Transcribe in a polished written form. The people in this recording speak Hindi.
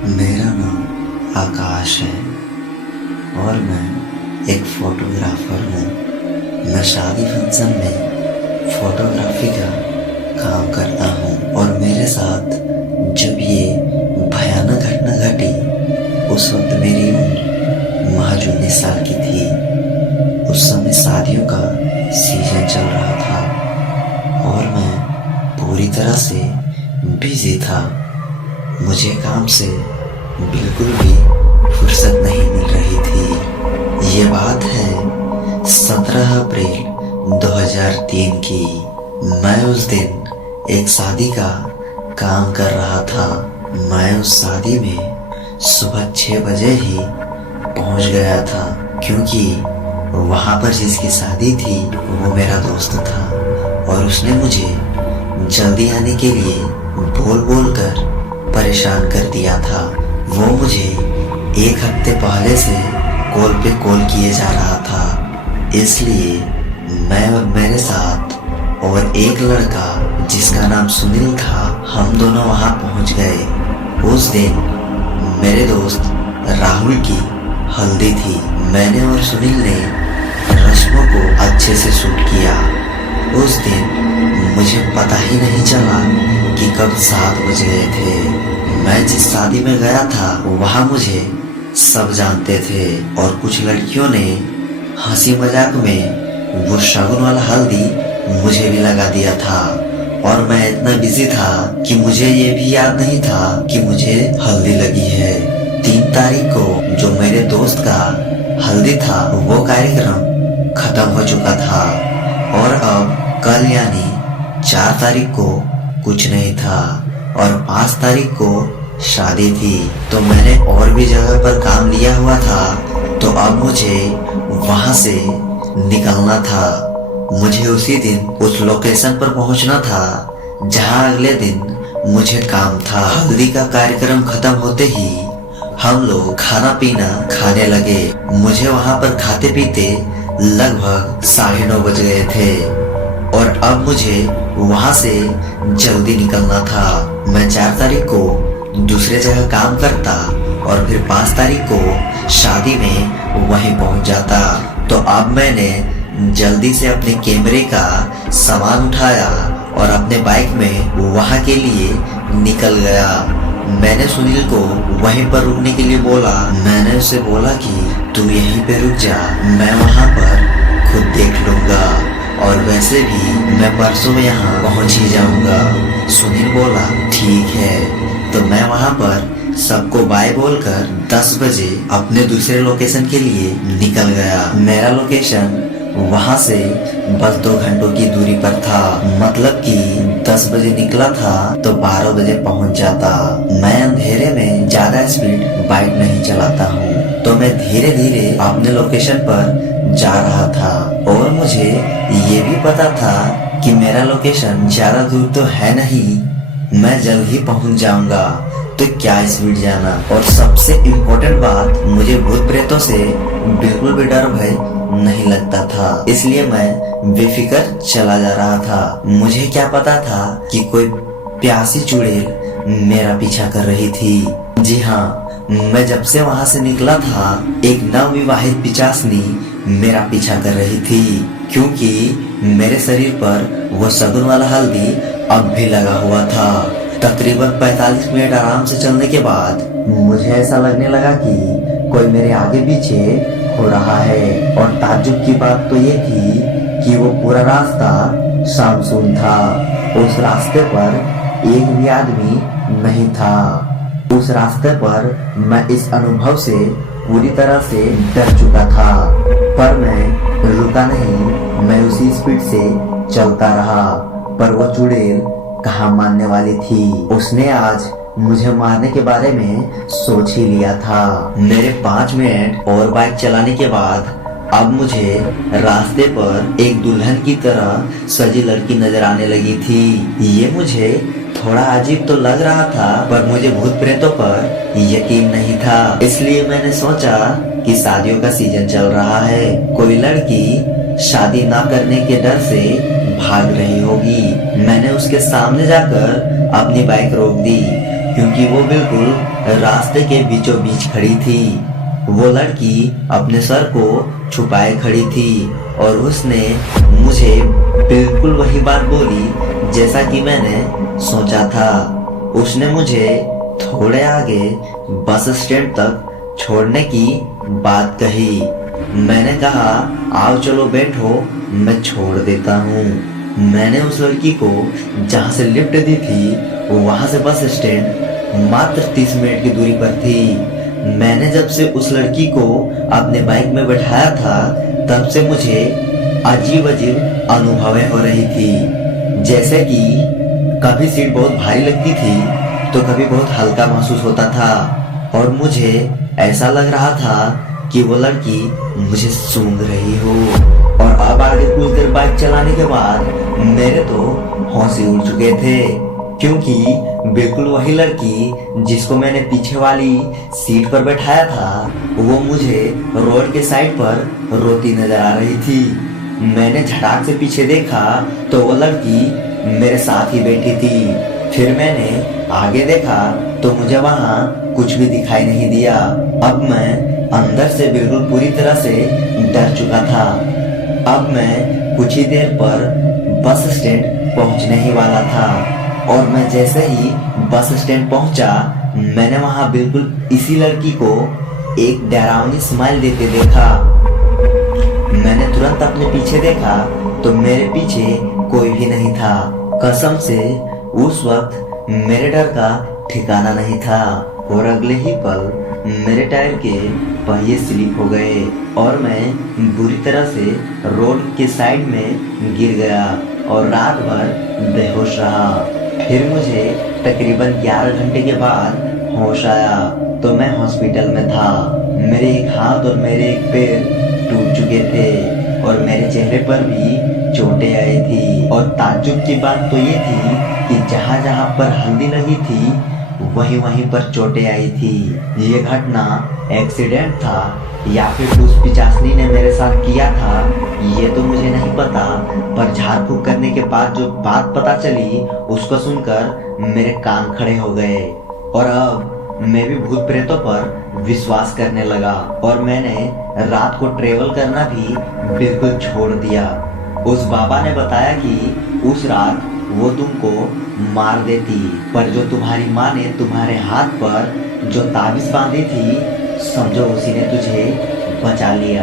मेरा नाम आकाश है और मैं एक फोटोग्राफर हूँ। मैं शादी फंक्शन में फोटोग्राफी का काम करता हूँ और मेरे साथ जब ये भयानक घटना घटी उस वक्त मेरी उम्र महज 19 साल की थी। उस समय शादियों का सीजन चल रहा था और मैं पूरी तरह से बिजी था। मुझे काम से बिल्कुल भी फुर्सत नहीं मिल रही थी। ये बात है 17 अप्रैल 2003 की। मैं उस दिन एक शादी का काम कर रहा था। मैं उस शादी में सुबह 6 बजे ही पहुंच गया था क्योंकि वहां पर जिसकी शादी थी वो मेरा दोस्त था और उसने मुझे जल्दी आने के लिए बोल बोल कर परेशान कर दिया था। वो मुझे 1 हफ्ते पहले से कॉल पे कॉल किए जा रहा था। इसलिए मैं और मेरे साथ और एक लड़का जिसका नाम सुनील था, हम दोनों वहां पहुंच गए। उस दिन मेरे दोस्त राहुल की हल्दी थी। मैंने और सुनील ने रस्मों को अच्छे से शूट किया। उस दिन मुझे पता ही नहीं चला कि कब 7 बज गए थे। मैं जिस शादी में गया था वहाँ मुझे सब जानते थे और कुछ लड़कियों ने हंसी मजाक में वो शगुन वाला हल्दी मुझे भी लगा दिया था और मैं इतना बिजी था कि मुझे ये भी याद नहीं था कि मुझे हल्दी लगी है। 3 तारीख को जो मेरे दोस्त का हल्दी था वो कार्यक्रम खत्म हो चुका था और अब कल यानी 4 तारीख को कुछ नहीं था और 5 तारीख को शादी थी। तो मैंने और भी जगह पर काम लिया हुआ था तो अब मुझे वहां से निकलना था। मुझे उसी दिन उस लोकेशन पर पहुंचना था जहां अगले दिन मुझे काम था। हल्दी का कार्यक्रम खत्म होते ही हम लोग खाना पीना खाने लगे। मुझे वहां पर खाते पीते लगभग 9:30 बज गए थे और अब मुझे वहां से जल्दी निकलना था। मैं 4 तारीख को दूसरे जगह काम करता और फिर 5 तारीख को शादी में वहीं पहुंच जाता। तो अब मैंने जल्दी से अपने कैमरे का सामान उठाया और अपने बाइक में वहां के लिए निकल गया। मैंने सुनील को वहीं पर रुकने के लिए बोला। मैंने उसे बोला कि तू यहीं पे रुक जा, मैं वहां पर खुद देख लूंगा और वैसे भी मैं परसों यहाँ पहुंच ही जाऊंगा। सुनील बोला ठीक है। तो मैं वहां पर सबको बाय बोलकर 10 बजे अपने दूसरे लोकेशन के लिए निकल गया। मेरा लोकेशन वहां से बस 2 घंटों की दूरी पर था। मतलब कि 10 बजे निकला था तो 12 बजे पहुंच जाता। मैं अंधेरे में ज्यादा स्पीड बाइक नहीं चलाता हूँ तो मैं धीरे धीरे अपने लोकेशन पर जा रहा था और मुझे ये भी पता था कि मेरा लोकेशन ज्यादा दूर तो है नहीं, मैं जल्द ही पहुंच जाऊंगा तो क्या स्पीड जाना। और सबसे इम्पोर्टेंट बात, मुझे भूत प्रेतों से बिल्कुल भी डर भय नहीं लगता था, इसलिए मैं बेफिक्र चला जा रहा था। मुझे क्या पता था कि कोई प्यासी चुड़ैल मेरा पीछा कर रही थी। जी हाँ, मैं जब से वहाँ से निकला था एक नवविवाहित पिचासनी मेरा पीछा कर रही थी क्योंकि मेरे शरीर पर वो शगुन वाला हल्दी अब भी लगा हुआ था। तकरीबन 45 मिनट आराम से चलने के बाद मुझे ऐसा लगने लगा कि कोई मेरे आगे पीछे हो रहा है और ताज्जुब की बात तो ये थी कि वो पूरा रास्ता शामसून था। उस रास्ते पर एक भी आदमी नहीं था। उस रास्ते पर मैं इस अनुभव से पूरी तरह से डर चुका था पर मैं रुका नहीं। मैं उसी स्पीड से चलता रहा पर वो चुड़ैल कहाँ मानने वाली थी। उसने आज मुझे मारने के बारे में सोच ही लिया था। मेरे 5 मिनट और बाइक चलाने के बाद अब मुझे रास्ते पर एक दुल्हन की तरह सजी लड़की नजर आने लगी थी। ये मुझे थोड़ा अजीब तो लग रहा था पर मुझे भूत प्रेतों पर यकीन नहीं था, इसलिए मैंने सोचा कि शादियों का सीजन चल रहा है, कोई लड़की शादी ना करने के डर से भाग रही होगी। मैंने उसके सामने जाकर अपनी बाइक रोक दी क्योंकि वो बिल्कुल रास्ते के बीचों बीच खड़ी थी। वो लड़की अपने सर को छुपाए खड़ी थी और उसने मुझे बिल्कुल वही बात बोली जैसा कि मैंने सोचा था। उसने मुझे थोड़े आगे बस स्टैंड तक छोड़ने की बात कही। मैंने कहा आओ चलो बैठो, मैं छोड़ देता हूँ। मैंने उस लड़की को जहाँ से लिफ्ट दी थी वहाँ से बस स्टैंड मात्र 30 मिनट की दूरी पर थी। मैंने जब से उस लड़की को अपने बाइक में बैठाया था तब से मुझे अजीब अजीब अनुभवें हो रही थी। जैसे कि कभी सीट बहुत भारी लगती थी तो कभी बहुत हल्का महसूस होता था और मुझे ऐसा लग रहा था कि वो लड़की मुझे सूंघ रही हो। और अब आगे कुछ देर बाइक चलाने के बाद मेरे तो होश ही उड़ चुके थे, क्योंकि बिल्कुल वही लड़की जिसको मैंने पीछे वाली सीट पर बैठाया था वो मुझे रोड के साइड पर रोती नजर आ रही थी। मैंने झटाक से पीछे देखा तो वो लड़की मेरे साथ ही बैठी थी। फिर मैंने आगे देखा तो मुझे वहाँ कुछ भी दिखाई नहीं दिया। अब मैं अंदर से बिल्कुल पूरी तरह से डर चुका था। अब मैं कुछ ही देर पर बस स्टैंड पहुँचने ही वाला था और मैं जैसे ही बस स्टैंड पहुंचा मैंने वहां बिल्कुल इसी लड़की को एक डरावनी स्माइल देते देखा। मैंने तुरंत अपने पीछे देखा तो मेरे पीछे कोई भी नहीं था। कसम से उस वक्त मेरे डर का ठिकाना नहीं था और अगले ही पल मेरे टायर के पहिए स्लिप हो गए और मैं बुरी तरह से रोड के साइड में गिर गया और रात भर बेहोश रहा। फिर मुझे तकरीबन 11 घंटे के बाद होश आया तो मैं हॉस्पिटल में था। मेरे एक हाथ और मेरे एक पैर टूट चुके थे और मेरे चेहरे पर भी चोटें आई थी। और ताज्जुब की बात तो ये थी कि जहाँ जहाँ पर हल्दी लगी थी वहीं वहीं पर चोटें आई थी। ये घटना एक्सीडेंट था या फिर उस पिचासनी ने मेरे साथ किया था ये तो मुझे नहीं पता, पर झाड़ फूक करने के बाद जो बात पता चली उसको सुनकर मेरे कान खड़े हो गए और अब मैं भी भूत प्रेतों पर विश्वास करने लगा और मैंने रात को ट्रेवल करना भी बिल्कुल छोड़ दिया। उस बाबा ने बताया कि उस रात वो तुमको मार देती, पर जो तुम्हारी माँ ने तुम्हारे हाथ पर जो ताबीज बांधी थी समझो उसी ने तुझे बचा लिया।